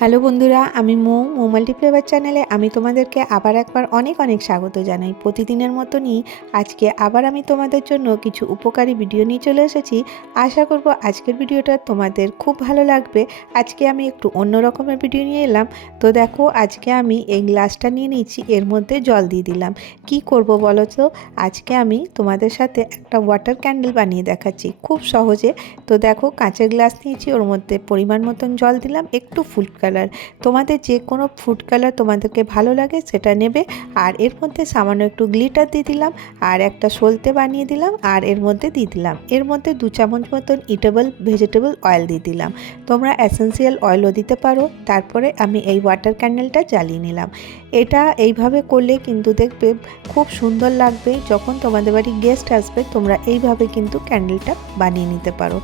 Hello বন্ধুরা, আমি মৌ মাল্টিফ্লেভার চ্যানেলে আমি তোমাদেরকে আবার একবার অনেক অনেক স্বাগত জানাই। প্রতিদিনের মতনই আজকে আবার আমি তোমাদের জন্য কিছু উপকারী ভিডিও নিয়ে চলে এসেছি। আশা করব আজকের ভিডিওটা তোমাদের খুব ভালো লাগবে। আজকে আমি একটু অন্য রকমের ভিডিও নিয়ে এলাম। তো দেখো, আজকে আমি এই গ্লাসটা নিয়ে নিয়েছি, এর মধ্যে জল দিয়ে দিলাম। কি করব বলো তো? আজকে আমি তোমাদের সাথে একটা ওয়াটার ক্যান্ডেল বানিয়ে দেখাচ্ছি খুব সহজে। তো দেখো, কাঁচের গ্লাস নিয়েছি, ওর মধ্যে পরিমাণ মতন জল দিলাম, একটু ফুড কালার, তোমাদের যে কোনো ফুড কালার তোমাদেরকে ভালো লাগে সেটা নেবে। আর এর মধ্যে সামান্য একটু গ্লিটার দিয়ে দিলাম, আর একটা সলতে বানিয়ে দিলাম, আর এর মধ্যে দিয়ে দিলাম এর মধ্যে 2 চামচ মতন ইটেবল ভেজিটেবল অয়েল দিয়ে দিলাম। তোমরা এসেন্সিয়াল অয়েলও দিতে পারো। তারপরে আমি এই ওয়াটার ক্যান্ডেলটা জ্বালিয়ে নিলাম। এটা এইভাবে করলে কিন্তু দেখবে খুব সুন্দর লাগবে। যখন তোমাদের বাড়ি গেস্ট আসবে তোমরা এইভাবে কিন্তু ক্যান্ডেলটা বানিয়ে নিতে পারো।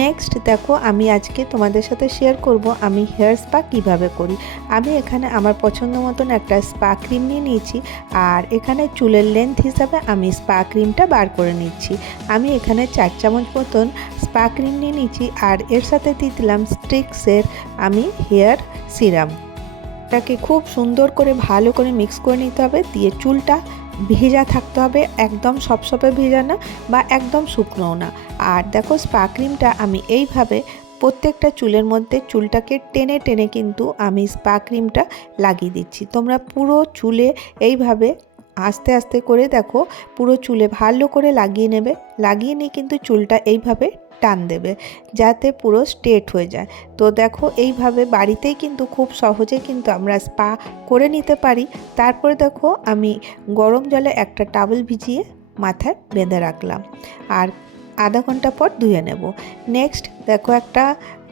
নেক্সট দেখো, আমি আজকে তোমাদের সাথে শেয়ার করব আমি হেয়ার স্পা কিভাবে করি। আমি এখানে আমার পছন্দ মতন একটা স্পা ক্রিম নিয়ে নিয়েছি, আর এখানে চুলের লেন্থ হিসাবে আমি স্পা ক্রিমটা বার করে নিচ্ছি। আমি এখানে 4 চামচ মতন স্পা ক্রিম নিয়ে নিচ্ছি, আর এর সাথে দিয়ে দিলাম স্ট্রিক্সের আমি হেয়ার সিরাম। এটাকে খুব সুন্দর করে ভালো করে মিক্স করে নিতে হবে, দিয়ে চুলটা ভেজা থাকতে হবে, একদম সপসপে ভেজা না বা একদম শুকনোও না। আর দেখো, স্পা ক্রিমটা আমি এইভাবে প্রত্যেকটা চুলের মধ্যে চুলটাকে টেনে টেনে কিন্তু আমি স্পা ক্রিমটা লাগিয়ে দিচ্ছি। তোমরা পুরো চুলে এইভাবে আস্তে আস্তে করে দেখো পুরো চুলে ভালো করে লাগিয়ে নেবে। লাগিয়ে নিয়ে কিন্তু চুলটা এইভাবে টান দেবে যাতে পুরো স্ট্রেট হয়ে যায়। তো দেখো, এইভাবে বাড়িতেই কিন্তু খুব সহজে কিন্তু আমরা স্পা করে নিতে পারি। তারপরে দেখো, আমি গরম জলে একটা টাওয়েল ভিজিয়ে মাথায় বেঁধে রাখলাম, আর আধা ঘন্টা পর ধুয়ে নেব। নেক্সট দেখো, একটা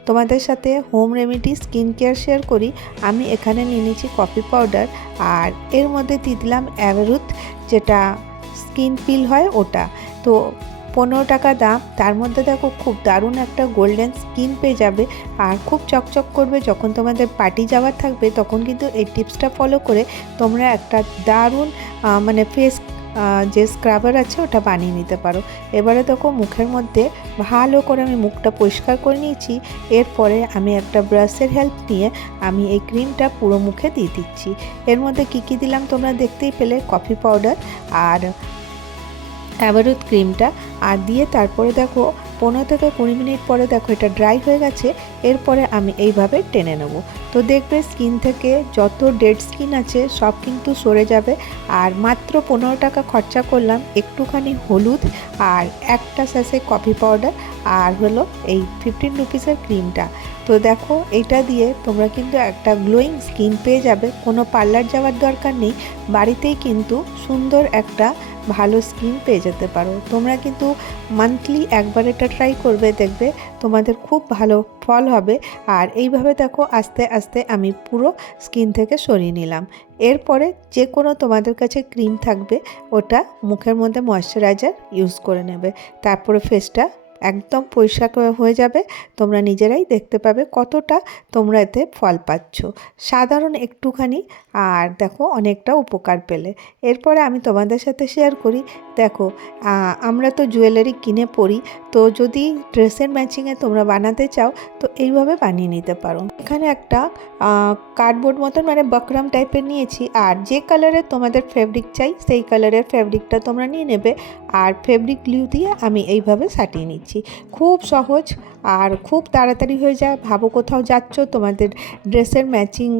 তোমাদের সাথে home remedy skin care share করি। আমি এখানে নিয়ে নিয়েছি কফি পাউডার, আর এর মধ্যে দিয়ে দিলাম অ্যাভেরুথ, যেটা স্কিন পিল হয় ওটা। তো 15 টাকা দাম। তার মধ্যে দেখো খুব দারুণ একটা গোল্ডেন স্কিন পেয়ে যাবে, আর খুব চকচক করবে। যখন তোমাদের পার্টি যাওয়ার থাকবে তখন কিন্তু এই টিপসটা ফলো করে তোমরা একটা দারুণ মানে ফেস যে স্ক্রাবার আছে ওটা বানিয়ে নিতে পারো। এবারে দেখো, মুখের মধ্যে ভালো করে আমি মুখটা পরিষ্কার করে নিয়েছি। এরপরে আমি একটা ব্রাশের হেল্প নিয়ে আমি এই ক্রিমটা পুরো মুখে দিয়ে দিচ্ছি। এর মধ্যে কী দিলাম তোমরা দেখতেই পেলে, কফি পাউডার আর অ্যাভেরুথ ক্রিমটা, আর দিয়ে তারপরে দেখো 15 থেকে 20 মিনিট পরে দেখো এটা ড্রাই হয়ে গেছে। এরপরে আমি এইভাবে টেনে নেব। তো দেখবে স্কিন থেকে যত ডেড স্কিন আছে সব কিন্তু সরে যাবে। আর মাত্র 15 টাকা খরচা করলাম, একটুখানি হলুদ আর একটা স্যাশে কফি পাউডার, আর হলো এই 15 রুপিসের ক্রিমটা। তো দেখো, এটা দিয়ে তোমরা কিন্তু একটা গ্লোয়িং স্কিন পেয়ে যাবে। কোনো পার্লার যাওয়ার দরকার নেই, বাড়িতেই কিন্তু সুন্দর একটা ভালো স্কিন পেয়ে যেতে পারো। তোমরা কিন্তু মান্থলি একবার এটা ট্রাই করবে, দেখবে তোমাদের খুব ভালো ফল হবে। আর এইভাবে দেখো আস্তে আস্তে আমি পুরো স্কিন থেকে সরিয়ে নিলাম। এরপরে যে কোনো তোমাদের কাছে ক্রিম থাকবে ওটা মুখের মধ্যে ময়শ্চারাইজার ইউজ করে নেবে। তারপরে ফেসটা একদম পরিষ্কার হয়ে যাবে। তোমরা নিজেরাই দেখতে পাবে কতটা তোমরা এতে ফল পাচ্ছ, সাধারণ একটুখানি, আর দেখো অনেকটা উপকার পেলে। এরপরে আমি তোমাদের সাথে শেয়ার করি। দেখো, আমরা তো জুয়েলারি কিনে পরি, তো যদি ড্রেসের ম্যাচিংয়ে তোমরা বানাতে চাও তো এইভাবে বানিয়ে নিতে পারো। এখানে একটা কার্ডবোর্ড মতন মানে বকরাম টাইপের নিয়েছি, আর যে কালারের তোমাদের ফেব্রিক চাই সেই কালারের ফেব্রিকটা তোমরা নিয়ে নেবে। আর ফেব্রিক গ্লু দিয়ে আমি এইভাবে সাটিয়ে নিচ্ছি। খুব সহজ আর খুব তাড়াতাড়ি হয়ে যায়। ভাবো কোথাও যাচ্ছ, তোমাদের ড্রেসের ম্যাচিং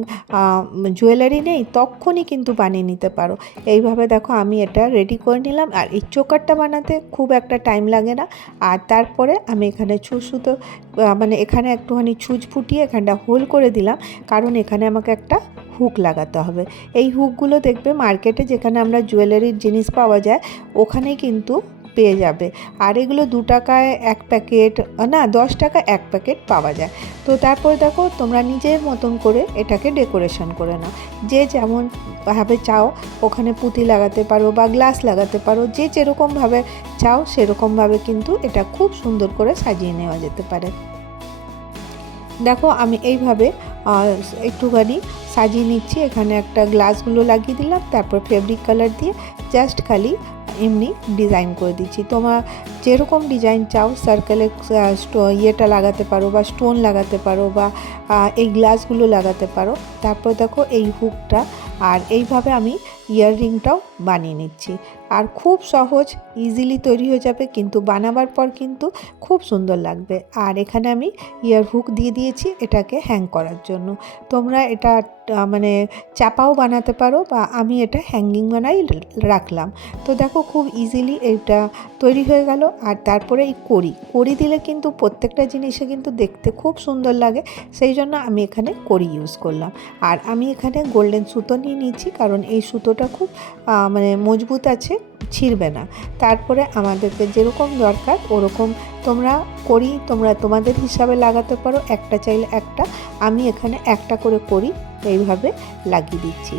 জুয়েলারি নেই, তখনই কিন্তু বানিয়ে নিতে পারো। এইভাবে দেখো আমি এটা রেডি করে নিলাম। আর এই চোকারটা বানাতে খুব একটা টাইম লাগে না। আর তারপরে আমি এখানে সুতো মানে এখানে একটুখানি ছুঁচ ফুটিয়ে এখানটা হোল করে দিলাম, কারণ এখানে আমাকে একটা হুক লাগাতে হবে। এই হুকগুলো দেখবে মার্কেটে যেখানে আমরা জুয়েলারির জিনিস পাওয়া যায় ওখানে কিন্তু পেয়ে যাবে। আর এগুলো 2 টাকায় 1 প্যাকেট, না 10 টাকা 1 প্যাকেট পাওয়া যায়। তো তারপরে দেখো, তোমরা নিজের মতন করে এটাকে ডেকোরেশন করে নাও। যে যেমন ভাবে চাও ওখানে পুঁতি লাগাতে পারো বা গ্লাস লাগাতে পারো, যে যেরকমভাবে চাও সেরকমভাবে কিন্তু এটা খুব সুন্দর করে সাজিয়ে নেওয়া যেতে পারে। দেখো, আমি এইভাবে একটুখানি সাজিয়ে নিচ্ছি। এখানে একটা গ্লাসগুলো লাগিয়ে দিলাম, তারপর ফেব্রিক কালার দিয়ে জাস্ট খালি এমনি ডিজাইন করে দিচ্ছি। তোমরা যেরকম ডিজাইন চাও সার্কেলে ইয়েটা লাগাতে পারো বা স্টোন লাগাতে পারো বা এই গ্লাসগুলো লাগাতে পারো। তারপর দেখো এই হুকটা আর এইভাবে আমি ইয়াররিংটাও বানিয়ে নিচ্ছি। আর খুব সহজ, ইজিলি তৈরি হয়ে যাবে, কিন্তু বানাবার পর কিন্তু খুব সুন্দর লাগবে। আর এখানে আমি ইয়ার হুক দিয়ে দিয়েছি এটাকে হ্যাং করার জন্য। তোমরা এটা মানে চাপাও বানাতে পারো বা আমি এটা হ্যাঙ্গিং বানাই রাখলাম। তো দেখো খুব ইজিলি এটা তৈরি হয়ে গেল। আর তারপরে এই কড়ি দিলে কিন্তু প্রত্যেকটা জিনিসে কিন্তু দেখতে খুব সুন্দর লাগে, সেই জন্য আমি এখানে কড়ি ইউজ করলাম। আর আমি এখানে গোল্ডেন সুতো নিয়ে নিয়েছি, কারণ এই সুতোটা খুব মানে মজবুত আছে, ছিঁড়বে না। তারপরে আমাদেরকে যেরকম দরকার ওরকম তোমরা কড়ি তোমাদের হিসাবে লাগাতে পারো, একটা চাইলে একটা। আমি এখানে একটা করে কড়ি এইভাবে লাগিয়ে দিচ্ছি।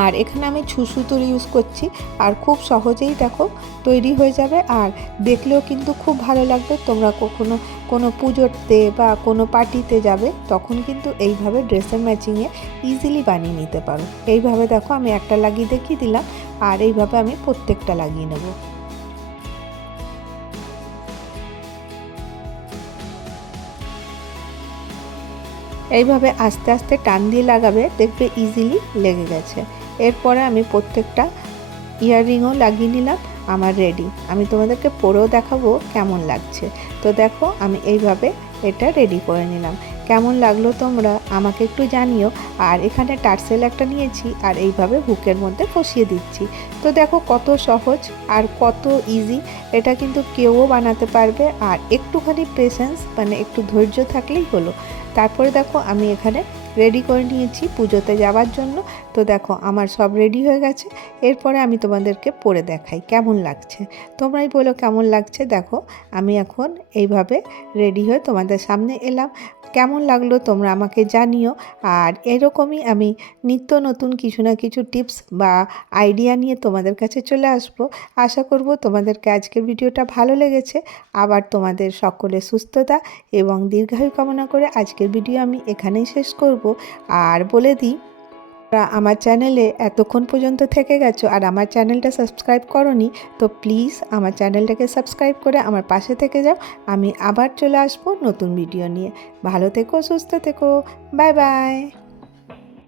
আর এখানে আমি সুতোর ইউজ করছি। আর খুব সহজেই দেখো তৈরি হয়ে যাবে, আর দেখলেও কিন্তু খুব ভালো লাগবে। তোমরা কখনো কোনো পুজোতে বা কোনো পার্টিতে যাবে তখন কিন্তু এইভাবে ড্রেসের ম্যাচিংয়ে ইজিলি বানিয়ে নিতে পারো। এইভাবে দেখো আমি একটা লাগিয়ে দেখিয়ে দিলাম, আর এইভাবে আমি প্রত্যেকটা লাগিয়ে নেব। এইভাবে আস্তে আস্তে টান দিয়ে লাগাবে, দেখবে ইজিলি লেগে গেছে। এরপরে আমি প্রত্যেকটা ইয়াররিংও লাগিয়ে নিলাম। আমার রেডি। আমি তোমাদেরকে পরেও দেখাবো কেমন লাগছে। তো দেখো আমি এইভাবে এটা রেডি করে নিলাম। কেমন লাগলো তোমরা আমাকে একটু জানিও। আর এখানে টার্সেল একটা নিয়েছি আর এইভাবে হুকের মধ্যে ফসিয়ে দিচ্ছি। তো দেখো কত সহজ আর কত ইজি। এটা কিন্তু কেউও বানাতে পারবে, আর একটুখানি পেশেন্স মানে একটু ধৈর্য থাকলেই হলো। তারপরে দেখো আমি এখানে রেডি করে নিয়েছি পুজোতে যাওয়ার জন্য। তো দেখো আমার সব রেডি হয়ে গেছে। এরপরে আমি তোমাদেরকে পরে দেখাই কেমন লাগছে। তোমরাই বলো কেমন লাগছে। দেখো আমি এখন এইভাবে রেডি হয়ে তোমাদের সামনে এলাম। কেমন লাগলো তোমরা আমাকে জানিও। আর এরকমই আমি নিত্য নতুন কিছু না কিছু টিপস বা আইডিয়া নিয়ে তোমাদের কাছে চলে আসব। আশা করব তোমাদেরকে আজকের ভিডিওটা ভালো লেগেছে। আবার তোমাদের সকলের সুস্থতা এবং দীর্ঘায়ু কামনা করে আজকের ভিডিও আমি এখানেই শেষ করব। আর বলে দিই, আমার চ্যানেলে এতক্ষণ পর্যন্ত থেকে গেছো আর আমার চ্যানেলটা সাবস্ক্রাইব করোনি, তো প্লিজ আমার চ্যানেলটাকে সাবস্ক্রাইব করে আমার পাশে থেকে যাও। আমি আবার চলে আসবো নতুন ভিডিও নিয়ে। ভালো থেকো, সুস্থ থেকো। Bye bye.